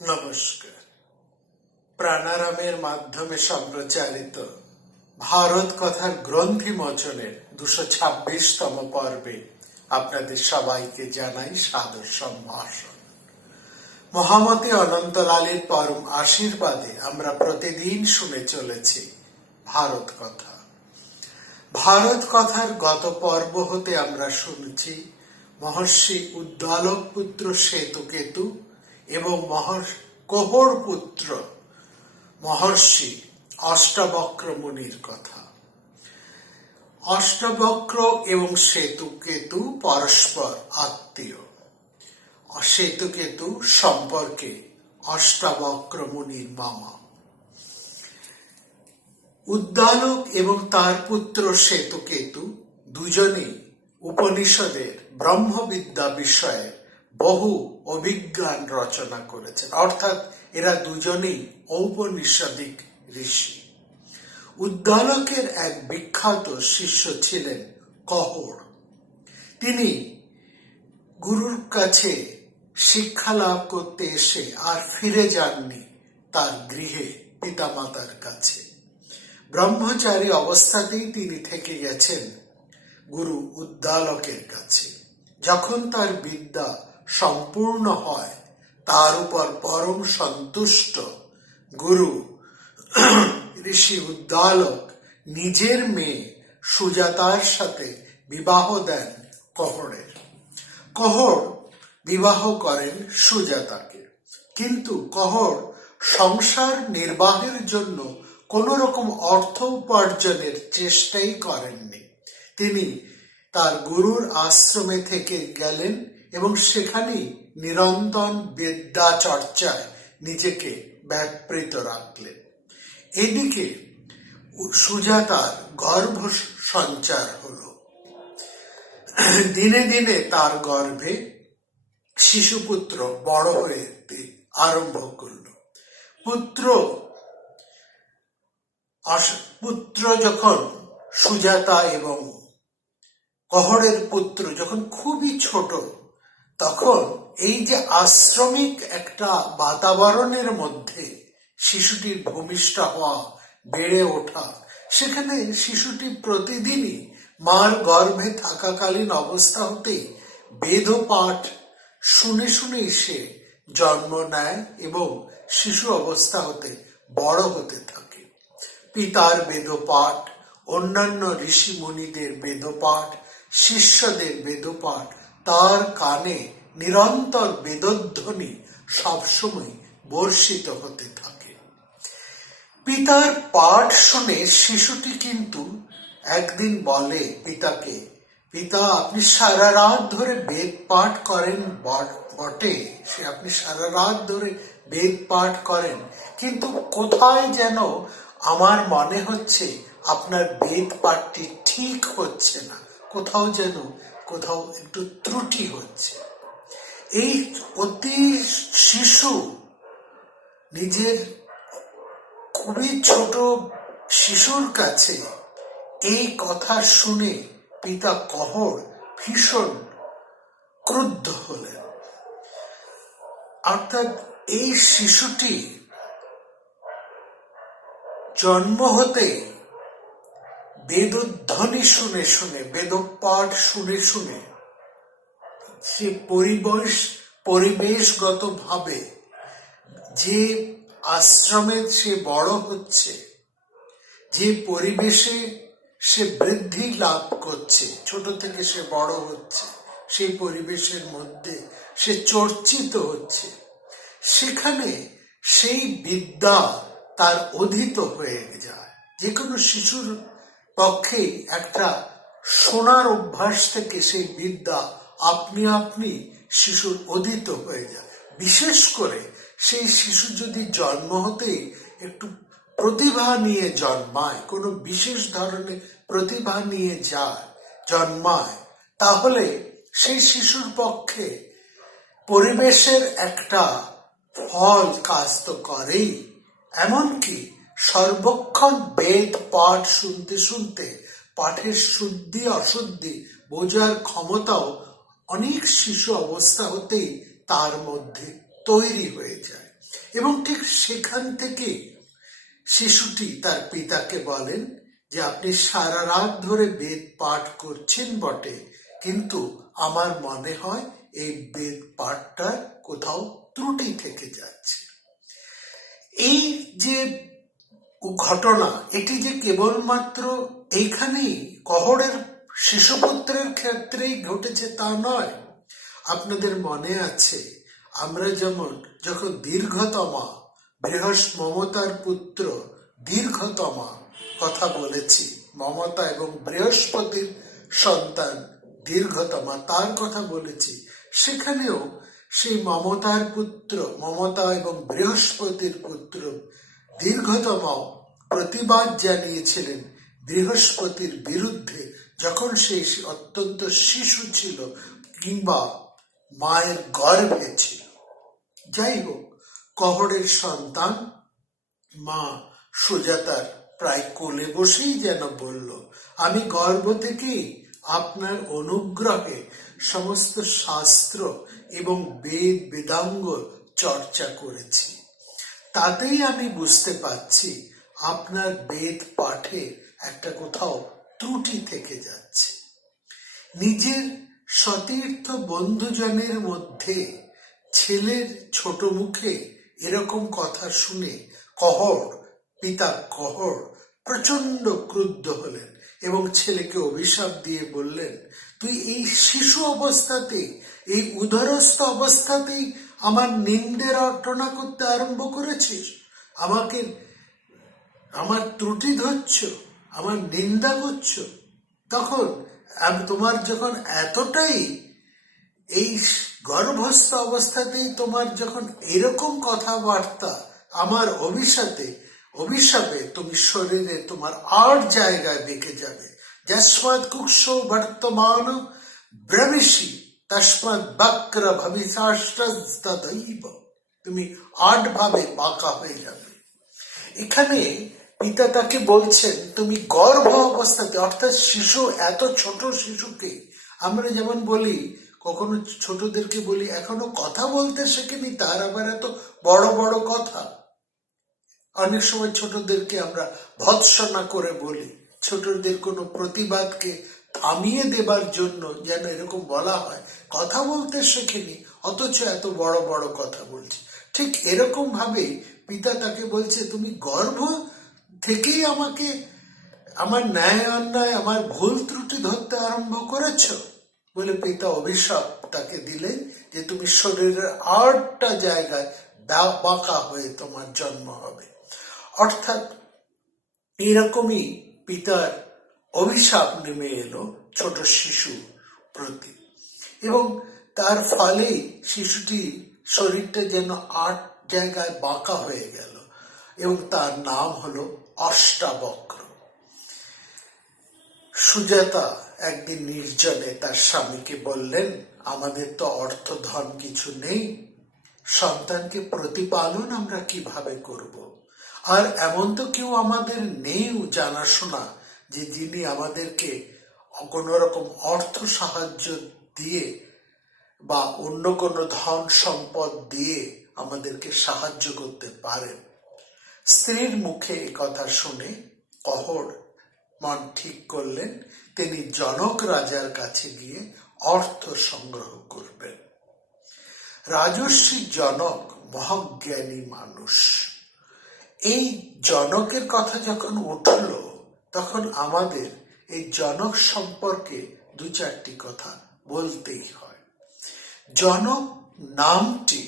নমস্কার। প্রাণারামের মাধ্যমে সম্প্রচারিত ভারত কথার গ্রন্থি মোচনের 226তম পর্বে আপনাদের সবাইকে জানাই সাদর সম্ভাষণ। মহামতি অনন্তলালের পরম আশীর্বাদে আমরা প্রতিদিন শুনে চলেছি ভারত কথা। ভারত কথার গত পর্ব হতে আমরা শুনছি মহর্ষি উদ্দালক পুত্র শ্বেতকেতু এবং কোহর পুত্র মহর্ষি অষ্টাবক্র মুনির কথা। অষ্টাবক্র এবং শ্বেতকেতু পরস্পর আত্মীয়। শ্বেতকেতু সম্পর্কে অষ্টাবক্র মুনির মামা। উদ্দালক এবং তার পুত্র শ্বেতকেতু দুজনেই উপনিষদের ব্রহ্মবিদ্যা বিষয়ে বহু অভিজ্ঞান রচনা করেছেন, অর্থাৎ এরা দুজনেই ঔপনিষদিক ঋষি। উদ্দালকের এক বিখ্যাত শিষ্য ছিলেন কহোর। তিনি গুরুর কাছে শিক্ষা লাভ করতে এসে আর ফিরে যাননি তার গৃহে পিতামাতার কাছে। ব্রহ্মচারী অবস্থাতেই তিনি থেকে গেছেন গুরু উদ্দালকের কাছে। যখন তার বিদ্যা সম্পূর্ণ হয়, তার উপর পরম সন্তুষ্ট গুরু ঋষি উদ্দালক নিজের মেয়ে সুজাতার সাথে বিবাহ দেন কহোরের। কহোর বিবাহ করেন সুজাতাকে, কিন্তু কহোর সংসার নির্বাহের জন্য কোন রকম অর্থ উপার্জনের চেষ্টাই করেননি। তিনি তার গুরুর আশ্রমে থেকে গেলেন এবং সেখানেই নিরন্তর বিদ্যা চর্চায় নিজেকে ব্যাপৃত রাখলেন। এদিকে সুজাতার গর্ভ সঞ্চার হল। দিনে দিনে তার গর্ভে শিশুপুত্র বড় হয়ে আরম্ভ করল। পুত্র যখন সুজাতা এবং কহোরের পুত্র যখন খুবই ছোট, তখন এই যে আশ্রমিক একটা বাতাবরণের মধ্যে শিশুটির ভূমিষ্ঠ হওয়া, বেড়ে ওঠা, সেখানে শিশুটি প্রতিদিনই মার গর্ভে থাকাকালীন অবস্থা হতেই বেদপাঠ শুনে শুনেই সে জন্ম নেয় এবং শিশু অবস্থা হতে বড় হতে থাকে। পিতার বেদপাঠ, অন্যান্য ঋষি মুনিদের বেদপাঠ, শিষ্যদের বেদপাঠ, তার কানে নিরন্তর বেদধ্বনি সবসময় বর্ষিত হতে থাকে। পিতার পাঠ শুনে শিশুটি কিন্তু একদিন বলে পিতাকে, পিতা আপনি সারা রাত ধরে বেদ পাঠ করেন বটে, আপনি সারা রাত ধরে বেদ পাঠ করেন, কিন্তু কোথায় যেন আমার মনে হচ্ছে আপনার বেদ পাঠটি ঠিক হচ্ছে না, কোথাও একটু ত্রুটি হচ্ছে। এই অতি শিশু নিজের খুবই ছোট শিশুর কাছে এই কথা শুনে পিতা কহোর ভীষণ ক্রুদ্ধ হলেন। অর্থাৎ এই শিশুটি জন্ম হতে বেদধ্বনি শুনে শুনে, বেদপাঠ শুনে শুনে সে পরিবেশগত ভাবে যে আশ্রমে সে বড় হচ্ছে, যে পরিবেশে সে বৃদ্ধি লাভ করছে, ছোট থেকে সে বড় হচ্ছে, সেই পরিবেশের মধ্যে সে চর্চিত হচ্ছে, সেখানে সেই বিদ্যা তার অধীত হয়ে যায়। যে কোনো শিশুর পক্ষে একটা শোনার অভ্যাস থেকে সেই বিদ্যা আপনি শিশুর অধীত হয়ে যায়। বিশেষ করে সেই শিশু যদি জন্ম হতেই একটু প্রতিভা নিয়ে জন্মায়, কোনো বিশেষ ধরনের প্রতিভা নিয়ে জন্মায়, তাহলে সেই শিশুর পক্ষে পরিবেশের একটা ফল কাজ তো করেই, এমনকি সর্বক্ষণ বেদ পাঠ শুনতে শুনতে পাঠের শুদ্ধি অশুদ্ধি বোঝার ক্ষমতাও অনেক শিশু অবস্থা হতেই তার মধ্যে তৈরি হয়ে যায়। এবং ঠিক সেখান থেকে শিশুটি তার পিতাকে বলেন যে আপনি সারা রাত ধরে বেদ পাঠ করছেন বটে, কিন্তু আমার মনে হয় এই বেদ পাঠটার কোথাও ত্রুটি থেকে যাচ্ছে। এই যে ঘটনা, এটি যে কেবলমাত্র এইখানেই কহোড়ের শিশুপুত্রের ক্ষেত্রেই ঘটেছে তা নয়। আপনাদের মনে আছে আমরা যখন দীর্ঘতমা মমতার পুত্র দীর্ঘতমা কথা বলেছি, মমতা এবং বৃহস্পতির সন্তান দীর্ঘতমা, তার কথা বলেছি, সেখানেও সেই মমতা এবং বৃহস্পতির পুত্র দীর্ঘতমাও প্রতিবাদ জানিয়েছিলেন বৃহস্পতির বিরুদ্ধে, যখন সে অত্যন্ত শিশু ছিল কিংবা মায়ের গর্ভে ছিল। যাই হোক, কহোড়ের সন্তান মা সুজাতার প্রায় কোলে বসেই যেন বলল, আমি গর্ভ থেকেই আপনার অনুগ্রহে সমস্ত শাস্ত্র এবং বেদাঙ্গ চর্চা করেছি। তাতেই আমি বুঝতে পারছি আপনার বেদ পাঠে একটা কোথাও ত্রুটি থেকে যাচ্ছে। নিজের সতীর্থ বন্ধুজনের মধ্যে ছেলের ছোট মুখে এরকম কথা শুনে পিতা কহোড় প্রচন্ড ক্রুদ্ধ হলেন এবং ছেলেকে অভিশাপ দিয়ে বললেন, তুই এই শিশু অবস্থাতেই, এই উদরস্থ অবস্থাতেই আমার নিন্দে রটনা করতে আরম্ভ করেছিস, আমার ত্রুটি ধরছ, আমার নিন্দা করছ। তখন তোমার যখন এতটাই এই গর্ভস্থ অবস্থাতেই তোমার যখন এরকম কথাবার্তা, আমার অভিশাপে তুমি শরীরে তোমার 8 জায়গায় বেঁকে যাবে। যস্মাৎ কুক্ষো বর্তমান ব্রবিষি তস্মাৎ বক্র ভবিষ্যৎ, তুমি 8 ভাবে বাঁকা হয়ে যাবে। এখানে পিতা তাকে বলছেন, তুমি গর্ভ অবস্থাতে, অর্থাৎ শিশু, এত ছোট শিশুকে, আমরা যেমন বলি, কখনো ছোটদেরকে বলি এখনো কথা বলতে শেখেনি, তার আবার এত বড় বড় কথা। অনেক সময় ছোটদেরকে আমরা ভৎসনা করে বলি, ছোটদের কোনো প্রতিবাদকে থামিয়ে দেবার জন্য যেন এরকম বলা হয়, কথা বলতে শেখেনি অথচ এত বড় বড় কথা বলছে। ঠিক এরকম ভাবে পিতা তাকে বলছে, তুমি গর্ভ থেকেই আমাকে আমার ন্যায় অন্যায়, আমার ভুল ত্রুটি ধরতে আরম্ভ করেছ বলে পিতা অভিশাপ তাকে দিলেন যে তুমি শরীরের 8টা জায়গায় বাঁকা হয়ে তোমার জন্ম হবে। অর্থাৎ এরকমই পিতার অভিশাপ নেমে এলো ছোট শিশু প্রতি, এবং তার ফলেই শিশুটি শরীরটা যেন 8 জায়গায় বাঁকা হয়ে গেল, এবং তার নাম হলো অষ্টাবক্র। সুজাতা একদিন নির্জনে তার স্বামীকে বললেন, আমাদের তো অর্থ ধন কিছু নেই, সন্তানকে প্রতিপালন আমরা কিভাবে করব? আর এমন তো কেউ আমাদের নেই জানাশোনা যে যিনি আমাদেরকে কোনো রকম অর্থ সাহায্য দিয়ে বা অন্য কোনো ধন সম্পদ দিয়ে আমাদেরকে সাহায্য করতে পারেন। স্ত্রীর মুখে এ কথা শুনে কহোড় মন ঠিক করলেন তিনি জনক রাজার কাছে গিয়ে অর্থ সংগ্রহ করবেন। রাজর্ষি জনক মহাজ্ঞানী মানুষ। এই জনকের কথা যখন উঠল, তখন আমাদের এই জনক সম্পর্কে 2-4টি কথা বলতেই হয়। জনক নামটি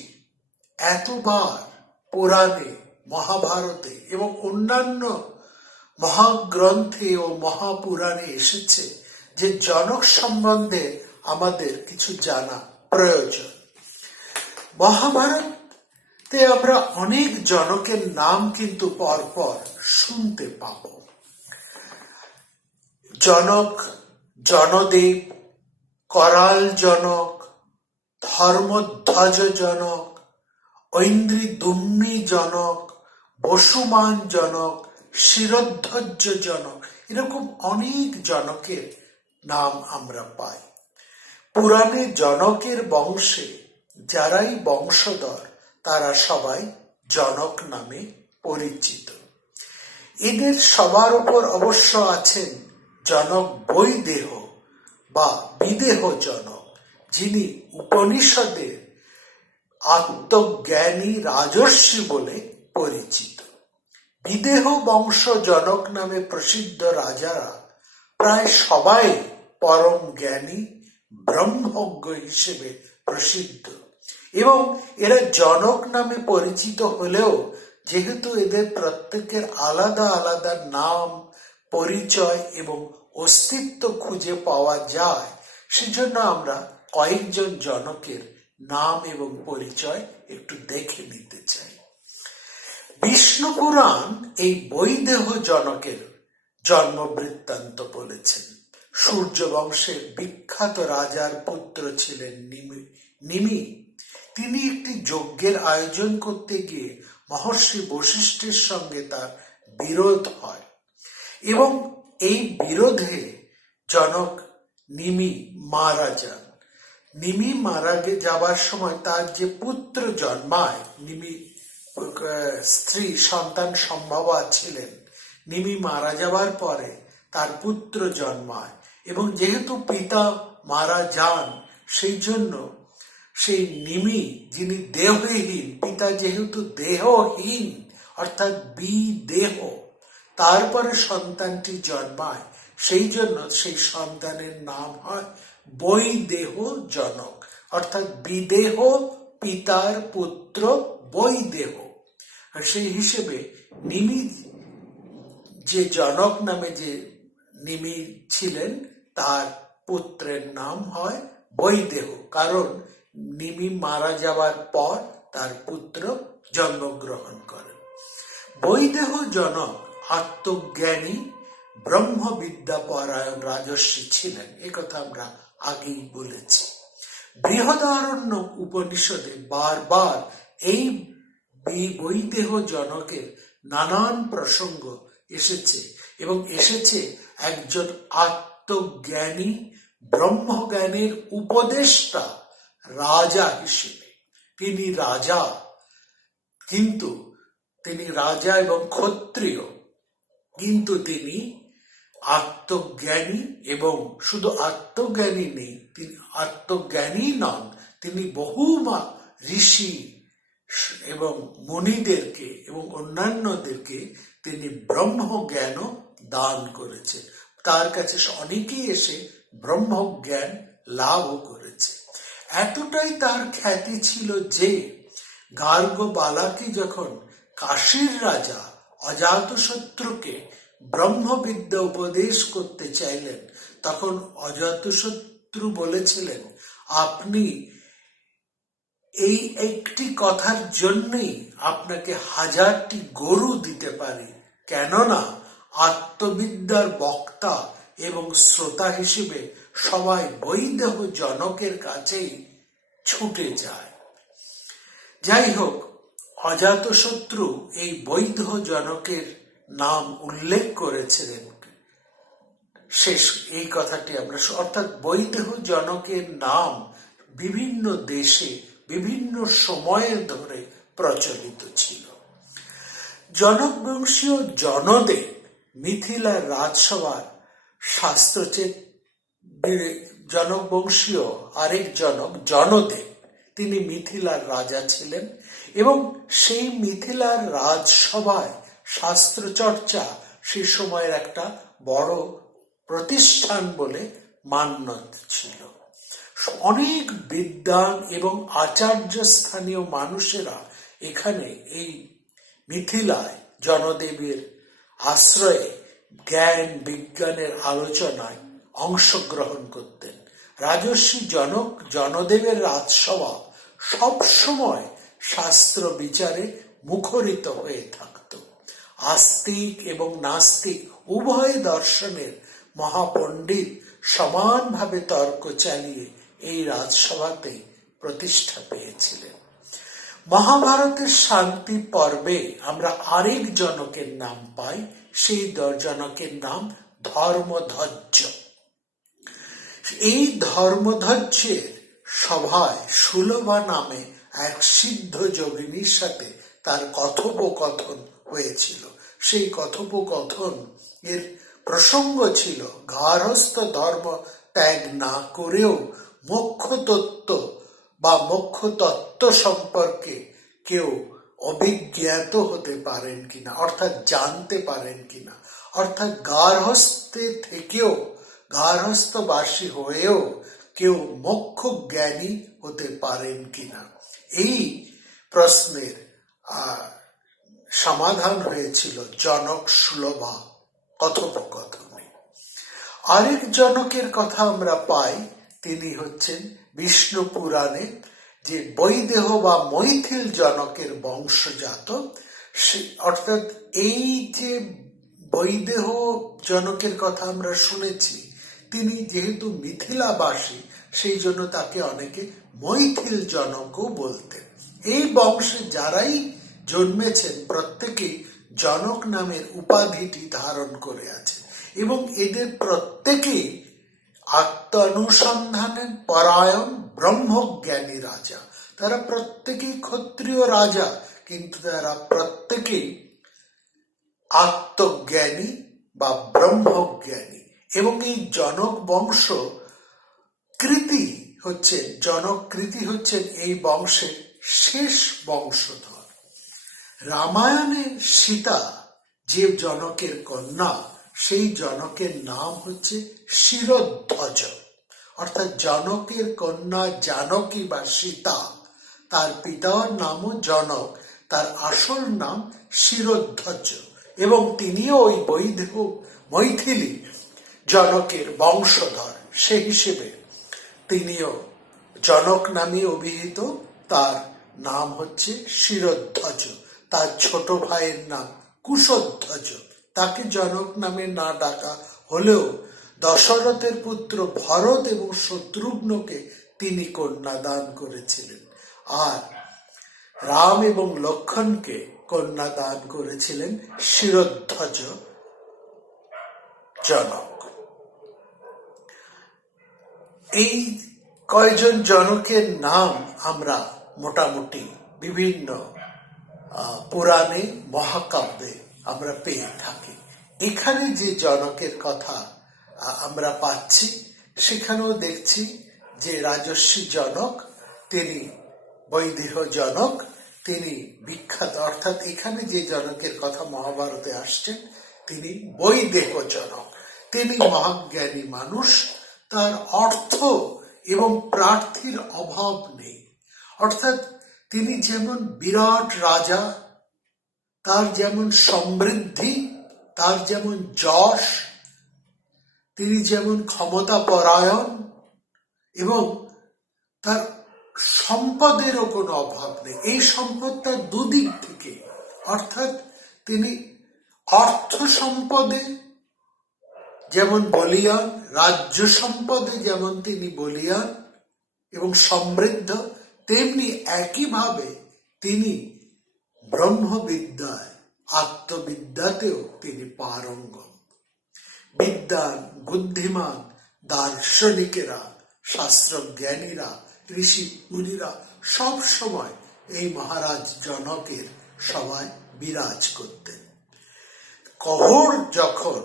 এতবার পুরাণে, মহাভারতে এবং অন্যান্য মহাগ্রন্থে ও মহাপুরাণে এসেছে যে জনক সম্বন্ধে আমাদের কিছু জানা প্রয়োজন। মহাভারতে আমরা অনেক জনকের নাম কিন্তু পরপর শুনতে পাব। জনক, জনদেব, করাল জনক, ধর্মধ্বজ জনক, ঐন্দ্রদুম্নী জনক, বসুমান জনক, শিরধ্বজ জনক, এরকম অনেক জনকের নাম আমরা পাই। পুরাণে জনকের বংশে যারাই বংশধর তারা সবাই জনক নামে পরিচিত। এদের সবার উপর অবশ্য আছেন জনক বৈদেহ বা বিদেহ জনক, যিনি উপনিষদের আত্মজ্ঞানী রাজর্ষি বলে পরিচিত। বিদেহ বংশ জনক নামে প্রসিদ্ধ রাজারা প্রায় সবাই পরম জ্ঞানী ব্রহ্মজ্ঞ হিসেবে প্রসিদ্ধ, এবং এরা জনক নামে পরিচিত হলেও যেহেতু এদের প্রত্যেকের আলাদা আলাদা নাম, পরিচয় এবং অস্তিত্ব খুঁজে পাওয়া যায়, সেজন্য আমরা কয়েকজন জনকের নাম এবং পরিচয় একটু দেখে নিতে চাই। বিষ্ণু পুরাণ এই বৈদেহ জনকের জন্ম বৃত্তান্ত বলেছেন। সূর্য বংশের বিখ্যাত রাজার পুত্র ছিলেন নিমি। তিনি একটি যজ্ঞের আয়োজন করতে গিয়ে মহর্ষি বশিষ্ঠের সঙ্গে তার বিরোধ হয়, এবং এই বিরোধে জনক নিমি মারা যান। নিমি মারা যাবার সময় তার যে পুত্র জন্মায়, নিমি স্ত্রী সন্তান সম্ভবা ছিলেন, নিমি মারা যাবার পরে তার পুত্র জন্মায়, এবং যেহেতু পিতা মারা যান সেই জন্য সেই নিমি, যিনি দেহহীন, পিতা যেহেতু দেহহীন অর্থাৎ বিদেহ, তারপরে সন্তানটি জন্মায়, সেই জন্য সেই সন্তানের নাম হয় বৈদেহ জনক, অর্থাৎ বিদেহ পিতার পুত্র বৈদেহ। আর সেই হিসেবে নিমি যে জনক নামে যে নিমি ছিলেন, তার পুত্রের নাম হয় বৈদেহ, কারণ নিমি মারা যাওয়ার পর তার পুত্র জন্মগ্রহণ করেন। বৈদেহ জনক আত্মজ্ঞানী ব্রহ্মবিদ্যা পরায়ণ রাজর্ষি ছিলেন, একথা আমরা আগেই বলেছি। বৃহদারণ্য উপনিষদে বারবার এই বৈদেহ জনকের নানান প্রসঙ্গ এসেছে, এবং এসেছে একজন আত্মজ্ঞানী ব্রহ্মজ্ঞানের উপদেষ্টা রাজা হিসেবে। তিনি রাজা, কিন্তু তিনি রাজা এবং ক্ষত্রিয়, কিন্তু তিনি আত্মজ্ঞানী, এবং শুধু আত্মজ্ঞানী নেই, তিনি আত্মজ্ঞানী নন, তিনি বহু ঋষি এবং মুনিদেরকে এবং অন্যান্যদেরকে তিনি ব্রহ্মজ্ঞান দান করেছেন। তার কাছে অনেকেই এসে ব্রহ্মজ্ঞান লাভ করেছে। এতটাই তার খ্যাতি ছিল যে গার্গ বালাকি যখন কাশীর রাজা অজাতশত্রুকে ব্রহ্মবিদ্যা উপদেশ করতে চাইলেন, তখন অজাতশত্রু বলেছিলেন, আপনি এই একটি কথার জন্যই আপনাকে 1000টি গরু দিতে পারি, কেননা আত্মবিদ্যার বক্তা এবং শ্রোতা হিসেবে সবাই বৈদেহ জনকের কাছেই ছুটে যায়। যাই হোক, অজাতশত্রু এই বৈদেহ জনকের নাম উল্লেখ করেছিলেন শেষ এই কথাটি আমরা, অর্থাৎ বৈদেহ জনকের নাম বিভিন্ন দেশে বিভিন্ন সময়ের ধরে প্রচলিত ছিল। জনক বংশীয় জনদেব মিথিলার রাজসভার শাস্ত্রচেত। জনক বংশীয় আরেক জনক জনদেব, তিনি মিথিলার রাজা ছিলেন, এবং সেই মিথিলার রাজসভায় শাস্ত্র চর্চা সে সময়ের একটা বড় প্রতিষ্ঠান বলে মান্য ছিল। অনেক বিদ্বান এবং আচার্য স্থানীয় মানুষেরা এখানে এই মিথিলায় জনদেবের আশ্রয়ে জ্ঞান বিজ্ঞানের আলোচনায় অংশগ্রহণ করতেন। রাজর্ষি জনক জনদেবের রাজসভা সব সময় শাস্ত্র বিচারে মুখরিত হয়ে থাকত। আস্তিক এবং নাস্তিক উভয় দর্শনের মহাপণ্ডিত সমানভাবে তর্ক চালিয়ে এই রাজসভাতে প্রতিষ্ঠা পেয়েছিলেন। মহাভারতের শান্তি পর্বে আমরা আরেক জনকের নাম পাই, সেই জনকের নাম ধর্মধ্বজ। এই ধর্মধ্বজের সভায় সুলভা নামে এক সিদ্ধ যোগিনীর সাথে তার কথোপকথন হয়েছিল। সেই কথোপকথন এর প্রসঙ্গ ছিল গার্হস্থ্য ধর্ম ত্যাগ না করেও মোক্ষ তত্ত্ব বা মোক্ষ তত্ত্ব সম্পর্কে কেউ অভিজ্ঞাত হতে পারেন কিনা, অর্থাৎ জানতে পারেন কিনা, অর্থাৎ গার্হস্থ্যে থেকেও, গার্হস্থ্যবাসী হয়েও কেউ মোক্ষ জ্ঞানী হতে পারেন কিনা। এই প্রশ্নের সমাধান হয়েছিল জনক সুলভা কথোপকথনে। আরেক জনকের কথা আমরা পাই, তিনি হচ্ছেন বিষ্ণু পুরাণে যে বৈদেহ বা মৈথিল জনকের বংশজাত। অর্থাৎ এই যে বৈদেহ জনকের কথা আমরা শুনেছি, তিনি যেহেতু মিথিলাবাসী, সেই জন্য তাকে অনেকে মৈথিল জনকও বলতেন। এই বংশে যারাই জন্মেছেন প্রত্যেকেই জনক নামের উপাধিটি ধারণ করে আছে এবং এদের প্রত্যেকেই আত্মানুসন্ধানের পরায়ণ ব্রহ্মজ্ঞানী রাজা। তারা প্রত্যেকেই ক্ষত্রিয় রাজা, কিন্তু তারা প্রত্যেকেই আত্মজ্ঞানী বা ব্রহ্মজ্ঞানী। এবং এই জনক বংশ কৃতি হচ্ছে, জনক কৃতি হচ্ছেন এই বংশের শেষ বংশধর। রামায়ণে সীতা যে জনকের কন্যা, সেই জনকের নাম হচ্ছে শিরধ্বজ। অর্থাৎ জনকের কন্যা জানকী বা সীতা, তার পিতার নামও জনক, তার আসল নাম শিরধ্বজ এবং তিনিও ওই বৈদেহ মৈথিলী জনকের বংশধর। সে হিসেবে তিনিও জনক নামে অভিহিত। তার নাম হচ্ছে শিরধ্বজ। তার ছোট ভাইয়ের নাম কুশধ্বজ। তাকে জনক নামে না ডাকা হলেও দশরথের পুত্র ভরত এবং শত্রুঘ্নকে তিনি কন্যা দান করেছিলেন, আর রাম এবং লক্ষ্মণকে কন্যা দান করেছিলেন শিরধ্বজ জনক। এই কয়জন জনকের নাম আমরা মোটামুটি বিভিন্ন পুরাণে, মহাকাব্যে আমরা পেয়ে থাকি। এখানে যে জনকের কথা আমরা পাচ্ছি, সেখানেও দেখছি যে রাজর্ষি জনক, তিনি বৈদেহ জনক, তিনি বিখ্যাত। অর্থাৎ এখানে যে জনকের কথা মহাভারতে আসছেন, তিনি বৈদেহ জনক। তিনি মহাজ্ঞানী মানুষ, তার অর্থ এবং প্রার্থীর অভাব নেই। অর্থাৎ তিনি যেমন বিরাট রাজা, তার যেমন সমৃদ্ধি, তার যেমন যশ, তিনি যেমন ক্ষমতা পরায়ণ, এবং তার সম্পদেরও কোনো অভাব নেই। এই সম্পদ তার দুদিক থেকে, অর্থাৎ তিনি অর্থ সম্পদে যেমন বলীয়ান, রাজ্য সম্পদে যেমন তিনি বলীয়ান এবং সমৃদ্ধ, তেমনি একইভাবে তিনি ব্রহ্মবিদ্যায়, আত্মবিদ্যাতেও তিনি পারঙ্গম। বিদ্যান, বুদ্ধিমান দার্শনিকেরা, শাস্ত্রজ্ঞানীরা, ঋষি মুনিরা সব সময় এই মহারাজ জনকের সভায় বিরাজ করতেন। কহর যখন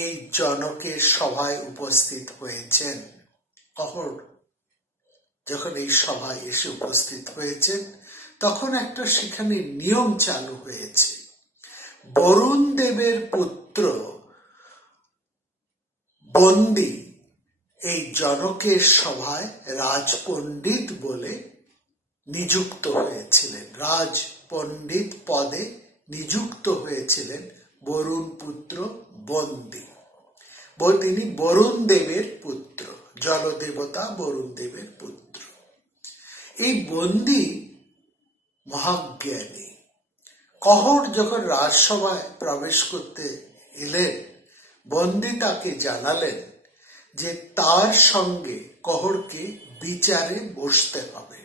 এই জনকের সভায় উপস্থিত হয়েছেন, কহর যখন এই সভায় এসে উপস্থিত হয়েছেন, তখন একটা সেখানে নিয়ম চালু হয়েছে। বরুণ দেবের পুত্র বন্দী এই জনকের সভায় রাজপণ্ডিত বলে নিযুক্ত হয়েছিলেন। রাজপণ্ডিত পদে নিযুক্ত হয়েছিলেন বরুণ পুত্র বন্দী। তিনি বরুণ দেবের পুত্র, জলদেবতা বরুণ দেবের পুত্র। এই বন্দী মহাজ্ঞানী। কহর যখন রাজসভায় প্রবেশ করতে এলেন, বন্দী তাকে জানালেন যে তার সঙ্গে কহরকে বিচারে বসতে হবে।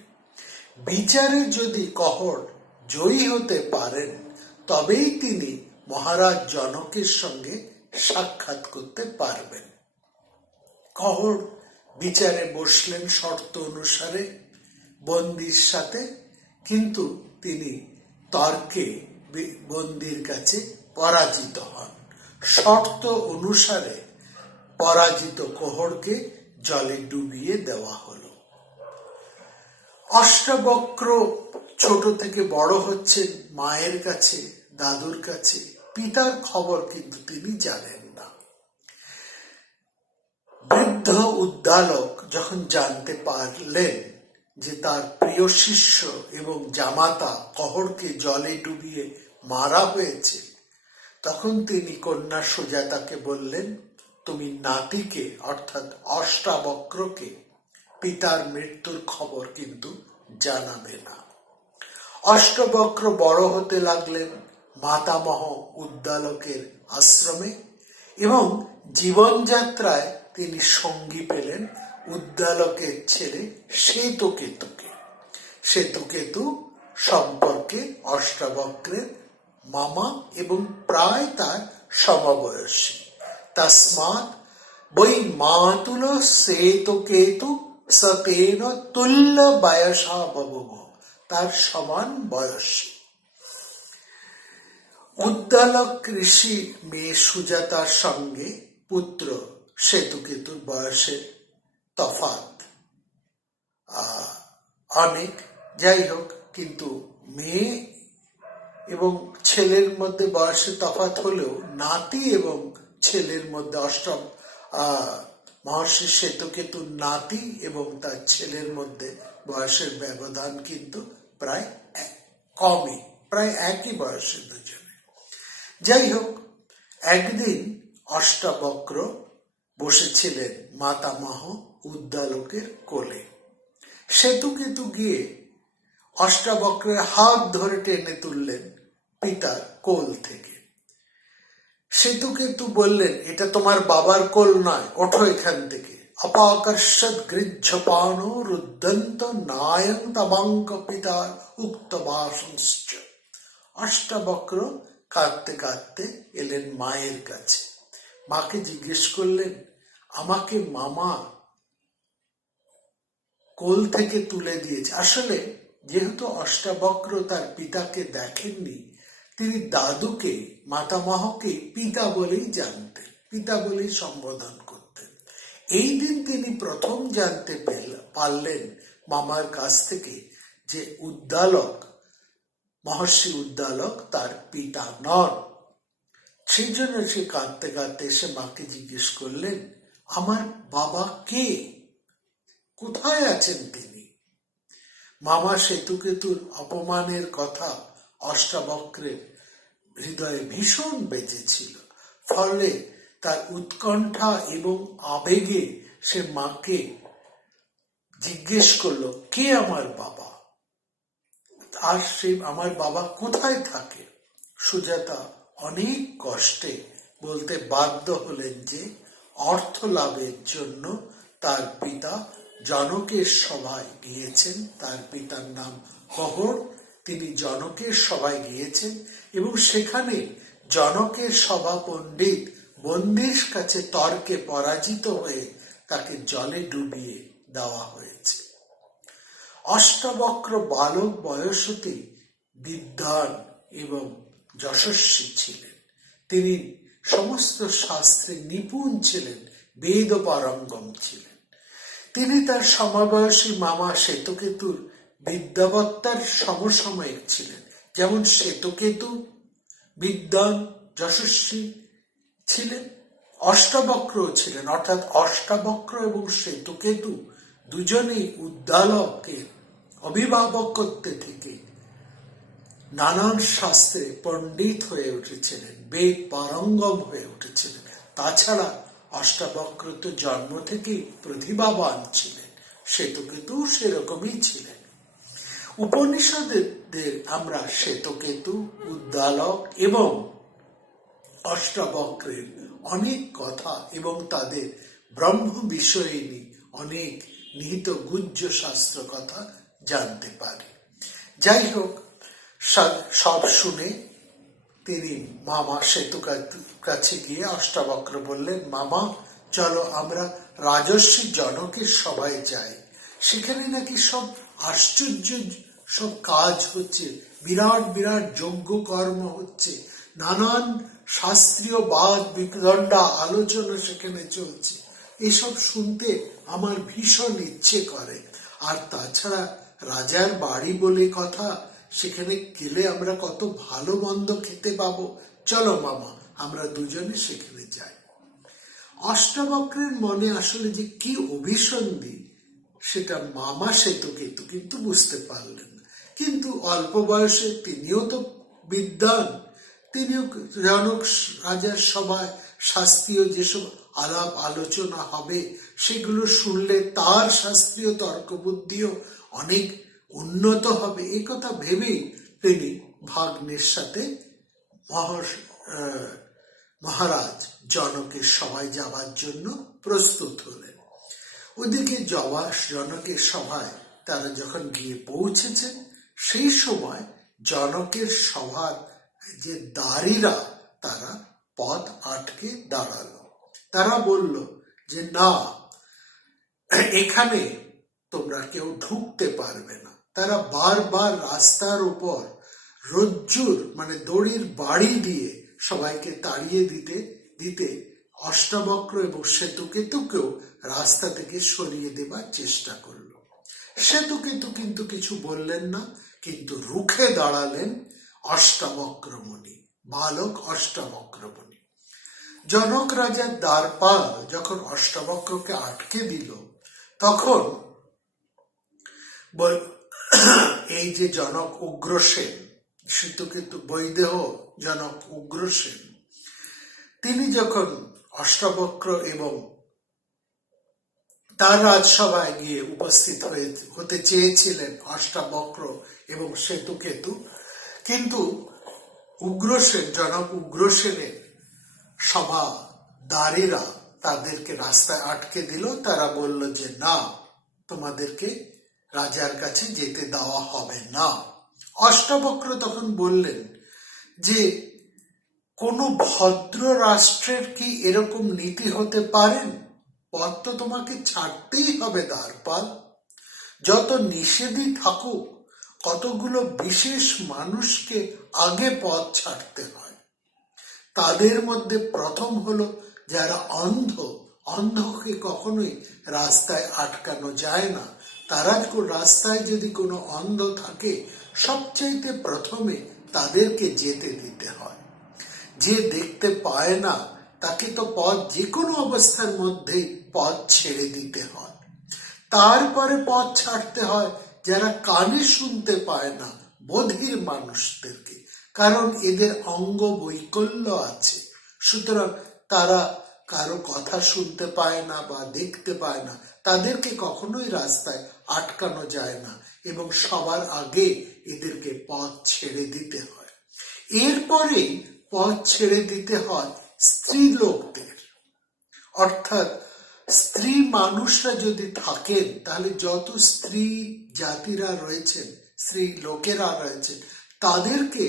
বিচারে যদি কহর জয়ী হতে পারেন, তবেই তিনি মহারাজ জনকের সঙ্গে সাক্ষাৎ করতে পারবেন। কহর বিচারে বসলেন শর্ত অনুসারে বন্দীর সাথে, কিন্তু তিনি তর্কে বন্দির কাছে পরাজিত হন। শর্ত অনুসারে পরাজিত কোহড়কে জলে ডুবিয়ে দেওয়া হলো। অষ্টাবক্র ছোট থেকে বড় হচ্ছেন মায়ের কাছে, দাদুর কাছে। পিতার খবর কিন্তু তিনি জানেন না। বৃদ্ধ উদ্দালক যখন জানতে পারলেন যে তার প্রিয় শিষ্য এবং জামাতা কহড়কে জলে ডুবিয়ে মারা হয়েছে, তখন তিনি কন্যা সুজাতাকে বললেন, তুমি নাতিকে অর্থাৎ অষ্টাবক্রকে পিতার মৃত্যুর খবর কিন্তু জানাবে না। অষ্টবক্র বড় হতে লাগলেন মাতামহ উদ্দালকের আশ্রমে এবং জীবনযাত্রায় তিনি সঙ্গী পেলেন উদ্দালকের ছেলে শ্বেতকেতুকে। শ্বেতকেতু সম্পর্কে অষ্টাবক্রের মামা এবং প্রায় তার সমবয়সী। তস্মাৎ বৈ মাতুল শ্বেতকেতু সতেন তুল্য বয়সা বভূব, তার সমান বয়সী। উদ্দালক ঋষি মেয়ে সুজাতার সঙ্গে পুত্র শ্বেতকেতুর বয়সের তফাৎ অনেক। যাই হোক, কিন্তু মেয়ে এবং ছেলের মধ্যে বয়সের তফাৎ হলেও নাতি এবং ছেলের মধ্যে মহর্ষি শ্বেতকেতুর নাতি এবং তার ছেলের মধ্যে বয়সের ব্যবধান কিন্তু প্রায় কমই, প্রায় একই বয়সের দুজনে। যাই হোক, একদিন অষ্টাবক্র বসেছিলেন মাতামহ উদ্দালকের কোলে। শ্বেতকেতু গিয়ে অষ্টাবক্রের হাত ধরে টেনে তুললেন পিতার কোল থেকে। শ্বেতকেতু বললেন, এটা তোমার বাবার কোল নয়, ওঠো এখান থেকে। অপাকর্ষদ গৃহ্যপান রুদ্ধন্ত নায়ং তবাঙ্ক পিতার উক্ত বাসংশ্চ। অষ্টাবক্র কাঁদতে কাঁদতে এলেন মায়ের কাছে। মাকে জিজ্ঞেস করলেন, আমাকে মামা কোল থেকে তুলে দিয়েছে। আসলে যেহেতু অষ্টাবক্র তার পিতাকে দেখেননি, তিনি দাদুকে, মাতামহকে পিতা বলেই জানতেন, পিতা বলেই সম্বোধন করতেন। এই দিন তিনি প্রথম জানতে পারলেন মামার কাছ থেকে যে উদ্দালক, মহর্ষি উদ্দালক তার পিতা নন। সেই জন্য সে কাঁদতে কাঁদতে এসে মাকে জিজ্ঞেস করলেন, আমার বাবা কে, কোথায় আছেন তিনি? মামা শ্বেতকেতুর অপমানের কথা অষ্টাবক্রের হৃদয়ে ভীষণ বেজেছিল। ফলে তার উৎকণ্ঠা এবং আবেগে সে মাকে জিজ্ঞেস করলো, কে আমার বাবা, আর সে আমার বাবা কোথায় থাকে? সুজাতা অনেক কষ্টে বলতে বাধ্য হলেন যে অর্থ লাভের জন্য তার পিতা জনকের সভায় গিয়েছেন। তার পিতার নাম কহড়। তিনি জনকের সভায় গিয়েছেন এবং সেখানে জনকের সভা পণ্ডিত বন্দির কাছে তর্কে পরাজিত হয়ে তাকে জলে ডুবিয়ে দেওয়া হয়েছে। অষ্টাবক্র বালক বয়সতেই বিদ্বান এবং যশস্বী ছিলেন। তিনি সমস্ত শাস্ত্রে নিপুণ ছিলেন, বেদ পারঙ্গম ছিলেন। তিনি তার সমবয়সী মামা শ্বেতকেতুর বিদ্যাবত্তার সমসাময়িক ছিলেন। যেমন শ্বেতকেতু বিদ্বান যশস্বী ছিলেন, অষ্টাবক্র ছিলেন। অর্থাৎ অষ্টাবক্র এবং শ্বেতকেতু দুজনেই উদ্দালকের অভিভাবকত্বে থেকে নানান শাস্ত্রে পণ্ডিত হয়ে উঠেছিলেন, বেদ পারঙ্গম হয়ে উঠেছিলেন। তাছাড়া অষ্টাবক্র তো জন্ম থেকেই প্রতিভাবান ছিলেন, শ্বেতকেতু সেরকমই ছিলেন। উপনিষদের আমরা শ্বেতকেতু, উদ্দালক এবং অষ্টাবক্রের অনেক কথা এবং তাদের ব্রহ্ম বিষয়ে অনেক নিহিত গুহ্য শাস্ত্র কথা জানতে পারি। যাই হোক, সব শুনে তিনি মামা শ্বেতকেতুর কাছে গিয়ে অষ্টাবক্র বললেন, মামা চলো আমরা রাজর্ষি জনকের সভায় যাই, সেখানে নাকি সব আশ্চর্য সব কাজ হচ্ছে, বিরাট বিরাট যজ্ঞ কর্ম হচ্ছে, নানান শাস্ত্রীয় বাদ বিতণ্ডা আলোচনা সেখানে চলছে। এসব শুনতে আমার ভীষণ ইচ্ছে করে। আর তাছাড়া রাজার বাড়ি বলে কথা, সেখানে গেলে আমরা কত ভালো মন্দ খেতে পাবো। চলো মামা, আমরা দুজনে সেখানে যাই। অষ্টাবক্রের মনে আসলে যে কি অভিসন্ধি সেটা মামা শ্বেতকেতু কিন্তু বুঝতে পারলেন না। কিন্তু অল্প বয়সে তিনিও তো বিদ্বান, তিনিও জনক রাজার সভায় শাস্ত্রীয় যেসব আলাপ আলোচনা হবে সেগুলো শুনলে তার শাস্ত্রীয় তর্ক বুদ্ধিও অনেক উন্নত হবে, এ কথা ভেবেই তিনি ভাগ্নের সাথে মহারাজ জনকের সভায় যাওয়ার জন্য প্রস্তুত হলেন। ওদিকে জনকের সভায় তারা যখন গিয়ে পৌঁছেছেন, সেই সময় জনকের সভার যে দাঁড়িরা তারা পথ আটকে দাঁড়ালো। তারা বলল যে না, এখানে তোমরা কেউ ঢুকতে পারবে না। তারা বারবার রাস্তার উপর রজ্জুর মানে দড়ির বাড়ি দিয়ে সবাইকে তাড়িয়ে দিতে দিতে অষ্টাবক্র এবং শ্বেতকেতুকেও রাস্তা থেকে সরিয়ে দেবার চেষ্টা করলো। শ্বেতকেতু কিন্তু কিছু বললেন না, কিন্তু রুখে দাঁড়ালেন অষ্টাবক্রমণি, বালক অষ্টাবক্রমণি। জনক রাজার দ্বারপাল যখন অষ্টাবক্রকে আটকে দিল, তখন এই যে জনক উগ্রসেন, শ্বেতকেতু বৈদেহ জনক উগ্রসেন, তিনি যখন অষ্টাবক্র এবং তার রাজসভায় গিয়ে উপস্থিত হতে চেয়েছিলেন অষ্টাবক্র এবং শ্বেতকেতু, কিন্তু উগ্রসেন জনক উগ্রসেনের সভা দাঁড়িরা তাদেরকে রাস্তায় আটকে দিল। তারা বলল যে না, তোমাদেরকে রাজার কাছে যেতে দেওয়া হবে না। অষ্টাবক্র তখন বললেন যে কোন ভদ্র রাষ্ট্রের কি এরকম নীতি হতে পারেন? পথ তো তোমাকে ছাড়তেই হবে দ্বারপাল। যত নিষেধই থাকুক, কতগুলো বিশেষ মানুষকে আগে পথ ছাড়তে হয়। তাদের মধ্যে প্রথম হলো যারা অন্ধ। অন্ধকে কখনোই রাস্তায় আটকানো যায় না। তারা রাস্তায় যদি কোনো অন্ধ থাকে, সবচাইতে প্রথমে তাদেরকে যেতে দিতে হয়। যে দেখতে পায় না তাকে তো পথ যে কোনো অবস্থার মধ্যে পথ ছেড়ে দিতে হয়। তারপরে পথ ছাড়তে হয় যারা কানে শুনতে পায় না, বধির মানুষদেরকে, কারণ এদের অঙ্গ বৈকল্য আছে। সুতরাং তারা কারো কথা শুনতে পায় না বা দেখতে পায় না, তাদেরকে কখনোই রাস্তায় আটকানো যায় না এবং সবার আগে এদেরকে পথ ছেড়ে দিতে হয়। এরপরেই পথ ছেড়ে দিতে হয় স্ত্রী লোকদের। অর্থাৎ স্ত্রী মানুষরা যদি থাকেন, তাহলে যত স্ত্রী জাতিরা রয়েছেন, স্ত্রী লোকেরা রয়েছেন, তাদেরকে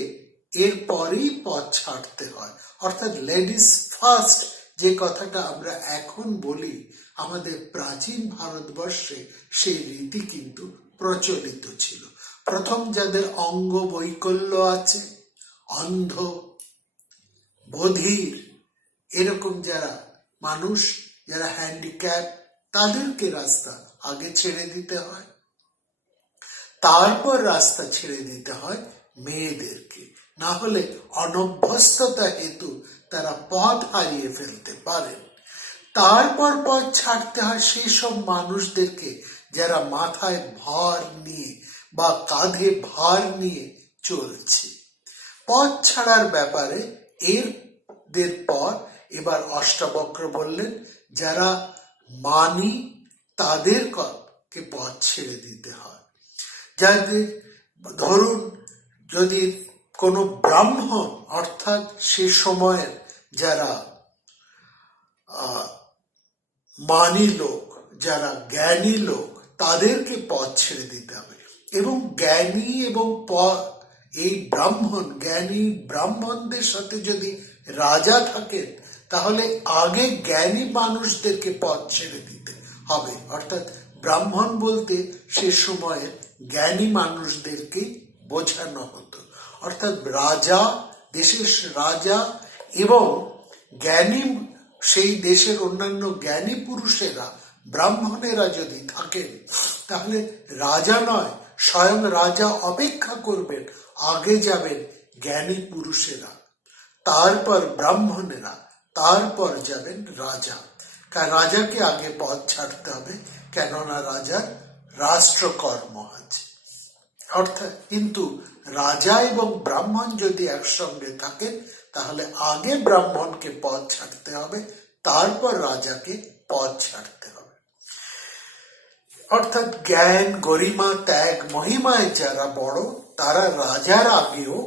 এরপরেই পথ ছাড়তে হয়। অর্থাৎ লেডিস ফার্স্ট যে কথাটা আমরা এখন বলি, আমাদের প্রাচীন ভারতবর্ষে সেই রীতি কিন্তু প্রচলিত ছিল। প্রথম যাদের অঙ্গ বৈকল্য আছে, অন্ধ, বধির, এরকম যারা মানুষ, যারা হ্যান্ডিক্যাপ, তাদেরকে রাস্তা আগে ছেড়ে দিতে হয়। তারপর রাস্তা ছেড়ে দিতে হয় মেয়েদেরকে, না হলে অনভ্যস্ততা হেতু তারা পথ হারিয়ে ফেলতে পারেন। তারপর পথ ছাড়তে হয় সেই সব মানুষদেরকে যারা মাথায় ভার নিয়ে বা কাঁধে ভার নিয়ে চলছে। পথ ছাড়ার ব্যাপারে এর পর এবার অষ্টাবক্র বললেন, যারা মানি তাদেরকে পথ ছেড়ে দিতে হয়। যাদের ধরুন যদি কোনো ব্রাহ্মণ, অর্থাৎ সে সময়ের যারা মানি লোক, যারা জ্ঞানী লোক, তাদেরকে পথ ছেড়ে দিতে হবে। এবং জ্ঞানী এবং এই জ্ঞানী ব্রাহ্মণদের সাথে যদি রাজা থাকেন, তাহলে আগে জ্ঞানী মানুষদেরকে পথ ছেড়ে দিতে হবে। অর্থাৎ ব্রাহ্মণ বলতে সে সময়ের জ্ঞানী মানুষদেরকে বোঝানো হতো। অর্থাৎ রাজা, দেশের রাজা এবং জ্ঞানী, সেই দেশের অন্যান্য জ্ঞানী পুরুষেরা, ব্রাহ্মণেরা যদি থাকেন, তাহলে রাজা নয়, স্বয়ং রাজা অপেক্ষা করবেন, আগে যাবেন জ্ঞানী পুরুষেরা, তারপর ব্রাহ্মণেরা, তারপর যাবেন রাজা। কারণ রাজাকে আগে পদ ছাড়তে হবে, কেননা রাজার রাষ্ট্রকর্ম আছে। অর্থাৎ কিন্তু রাজা এবং ব্রাহ্মণ যদি একসঙ্গে থাকেন, তাহলে আগে ব্রাহ্মণকে পদ ছাড়তে হবে, তারপর রাজাকে পদ ছাড়তে হবে। অর্থাৎ জ্ঞান, গরিমা, ত্যাগ, মহিমায় যারা বড়, তারা রাজার আগেও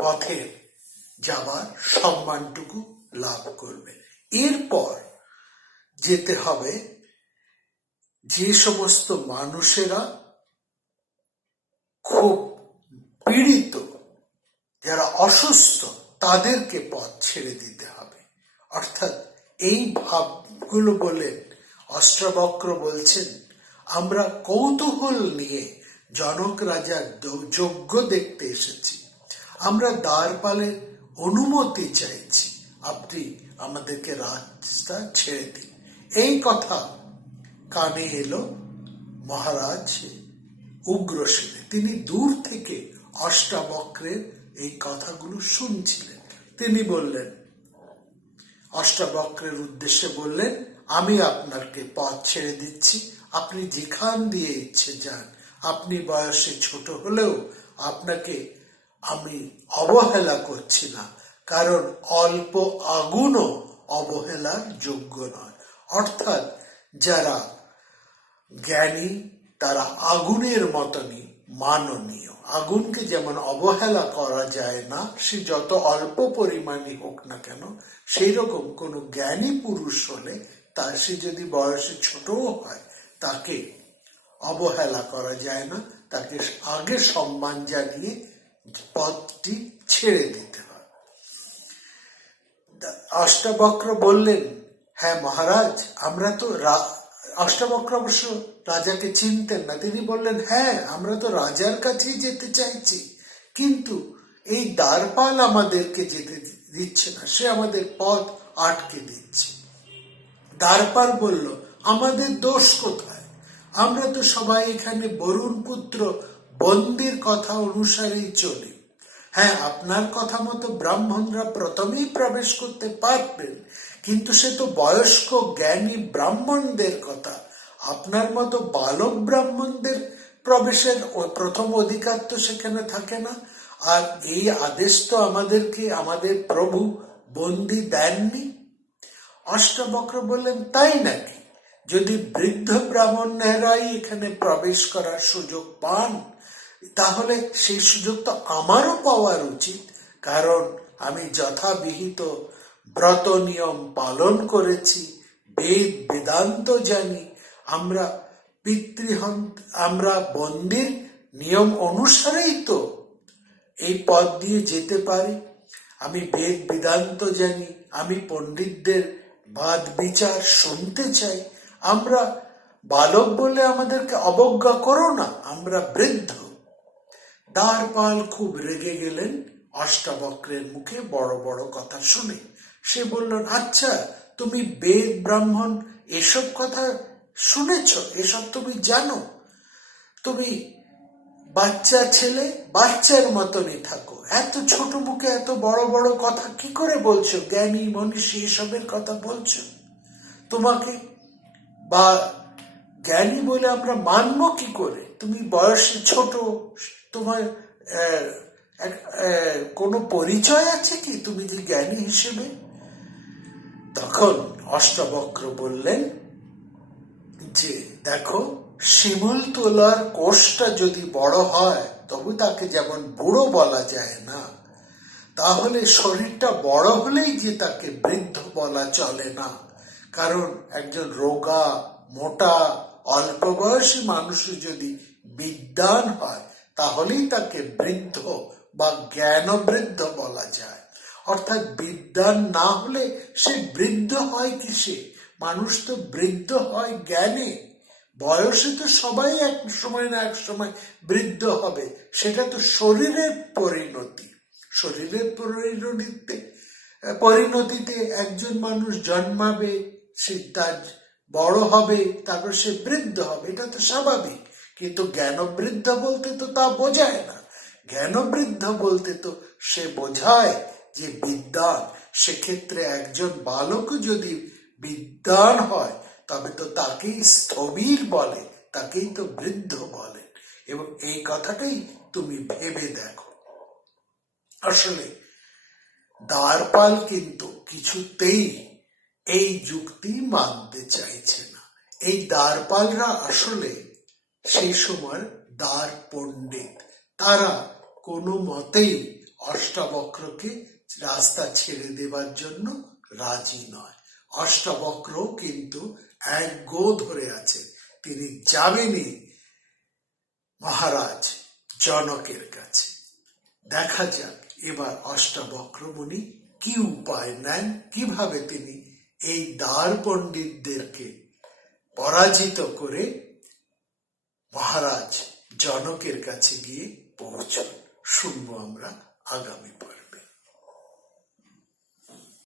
পথে যাবার সম্মানটুকু লাভ করবে। এরপর যেতে হবে যে সমস্ত মানুষেরা খুব পীড়িত, যারা অসুস্থ, তাদেরকে পথ ছেড়ে দিতে হবে। অর্থাৎ এই ভাবগুলো বলেন অষ্টবক্র বলছেন, আমরা কৌতূহল নিয়ে জনক রাজার যজ্ঞ দেখতে এসেছি, আমরা দ্বারপালের অনুমতি চাইছি, আপনি আমাদেরকে রাস্তা ছেড়ে দিন। এই কথা কানে এলো মহারাজ উগ্রসেনের। তিনি দূর থেকে অষ্টাবক্রের এই কথাগুলো শুনছিলেন। তিনি বললেন, অষ্টাবক্রের উদ্দেশ্যে বললেন, আমি আপনাকে পথ ছেড়ে দিচ্ছি, আপনি যেখান দিয়ে ইচ্ছে যান। আপনি বয়সে ছোট হলেও আপনাকে আমি অবহেলা করছি না, কারণ অল্প আগুনও অবহেলার যোগ্য নয়। অর্থাৎ যারা জ্ঞানী তারা আগুনের মতনই মাননীয়। আগুনকে যেমন অবহেলা করা যায় না, সে যত অল্প পরিমাণে হোক না কেন, সেই রকম কোনো জ্ঞানী পুরুষ হলে তার, সে যদি বয়সে ছোটও হয়, তাকে অবহেলা করা যায় না, তাকে আগে সম্মান জানিয়ে পথটি ছেড়ে দিতে হয়। অষ্টাবক্র বললেন, হ্যাঁ মহারাজ, আমরা তো অষ্টাবক্র অবশ্য রাজাকে চিনতেন না। তিনি বললেন, হ্যাঁ, আমরা তো রাজার কাছেই যেতে চাইছি, কিন্তু এই দ্বারপাল আমাদেরকে যেতে দিচ্ছে না, সে আমাদের পথ আটকে দিচ্ছে। দ্বারপাল বলল, আমাদের দোষ কোথায়? আমরা তো সবাই এখানে বরুণ পুত্র বন্দির কথা অনুসারেই চলি। হ্যাঁ, আপনার কথা মতো ব্রাহ্মণরা প্রথমেই প্রবেশ করতে পারবেন, কিন্তু সে তো বয়স্ক জ্ঞানী ব্রাহ্মণদের কথা। আপনার মতো বালক ব্রাহ্মণদের প্রবেশের প্রথম অধিকার তো সেখানে থাকে না। আর এই আদেশ তো আমাদেরকে আমাদের প্রভু বন্দি দেননি। অষ্টাবক্র বললেন, তাই নাকি? যদি বৃদ্ধ ব্রাহ্মণেরাই এখানে প্রবেশ করার সুযোগ পান, তাহলে সেই সুযোগ তো আমারও পাওয়ার উচিত, কারণ আমি যথাবিহিত ব্রত নিয়ম পালন করেছি, বেদ বেদান্ত জানি। আমরা বন্দির নিয়ম অনুসারেই তো এই পথ দিয়ে যেতে পারি। আমি বেদ বেদান্ত জানি, আমি পণ্ডিতদের বাদ বিচার শুনতে চাই। আমরা বালক বলে আমাদেরকে অবজ্ঞা করো না, আমরা বৃদ্ধ। দ্বারপাল খুব রেগে গেলেন অষ্টাবক্রের মুখে বড় বড় কথা শুনে। সে বললেন, আচ্ছা, তুমি বেদ ব্রাহ্মণ এসব কথা শুনেছ, এসব তুমি জানো? তুমি বাচ্চা ছেলে, বাচ্চার মতনই থাকো, এত ছোট মুখে এত বড় বড় কথা কি করে বলছো? জ্ঞানী মনীষী এসবের কথা বলছো? তোমাকে বা জ্ঞানী বলে আমরা মানব কি করে? তুমি বয়সে ছোট, তোমার কোনো পরিচয় আছে কি তুমি যে জ্ঞানী হিসেবে? তখন অষ্টাবক্র বললেন যে, দেখো, শিমুল তোলার কোষটা যদি বড় হয়, তবু তাকে যেমন বুড়ো বলা যায় না, তাহলে শরীরটা বড় হলেই যে তাকে বৃদ্ধ বলা চলে না। কারণ একজন রোগা, মোটা, অল্প বয়সী মানুষ যদি বিদ্বান হয়, তাহলেই তাকে বৃদ্ধ বা জ্ঞানবৃদ্ধ বলা যায়। অর্থাৎ বিদ্বান না হলে সে বৃদ্ধ হয় কিসে? মানুষ তো বৃদ্ধ হয় জ্ঞানে। বয়সে তো সবাই এক সময় না এক সময় বৃদ্ধ হবে, সেটা তো শরীরের পরিণতি। শরীরের পরিণতিতে একজন মানুষ জন্মাবে, সে তার বড় হবে, তারপর সে বৃদ্ধ হবে, এটা তো স্বাভাবিক। কিন্তু জ্ঞানবৃদ্ধ বলতে তো তা বোঝায় না। জ্ঞানবৃদ্ধ বলতে তো সে বোঝায় যে বিদ্বান। সেক্ষেত্রে একজন বালক যদি বিদ্বান হয় তবে তো তাকেই স্থবির বলে, তাকেই তো বৃদ্ধ বলে। এবং এই কথাটাই তুমি ভেবে দেখো। আসলে দ্বারপাল কিন্তু কিছুতেই এই যুক্তি মানতে চাইছে না। এই দ্বারপালরা আসলে সেই সময় দ্বার পণ্ডিত, তারা কোনো মতেই অষ্টাবক্রকে রাস্তা ছেড়ে দেবার জন্য রাজি নয়। অষ্টাবক্র কিন্তু এক গো ধরে আছে, তিনি যাবেনই মহারাজ জনকের কাছে। দেখা যাক এবার অষ্টাবক্র মুনি কি উপায় নেন, কিভাবে তিনি এই দ্বার পণ্ডিতদেরকে পরাজিত করে মহারাজ জনকের কাছে গিয়ে পৌঁছন। শুনবো আমরা আগামী পর্বে।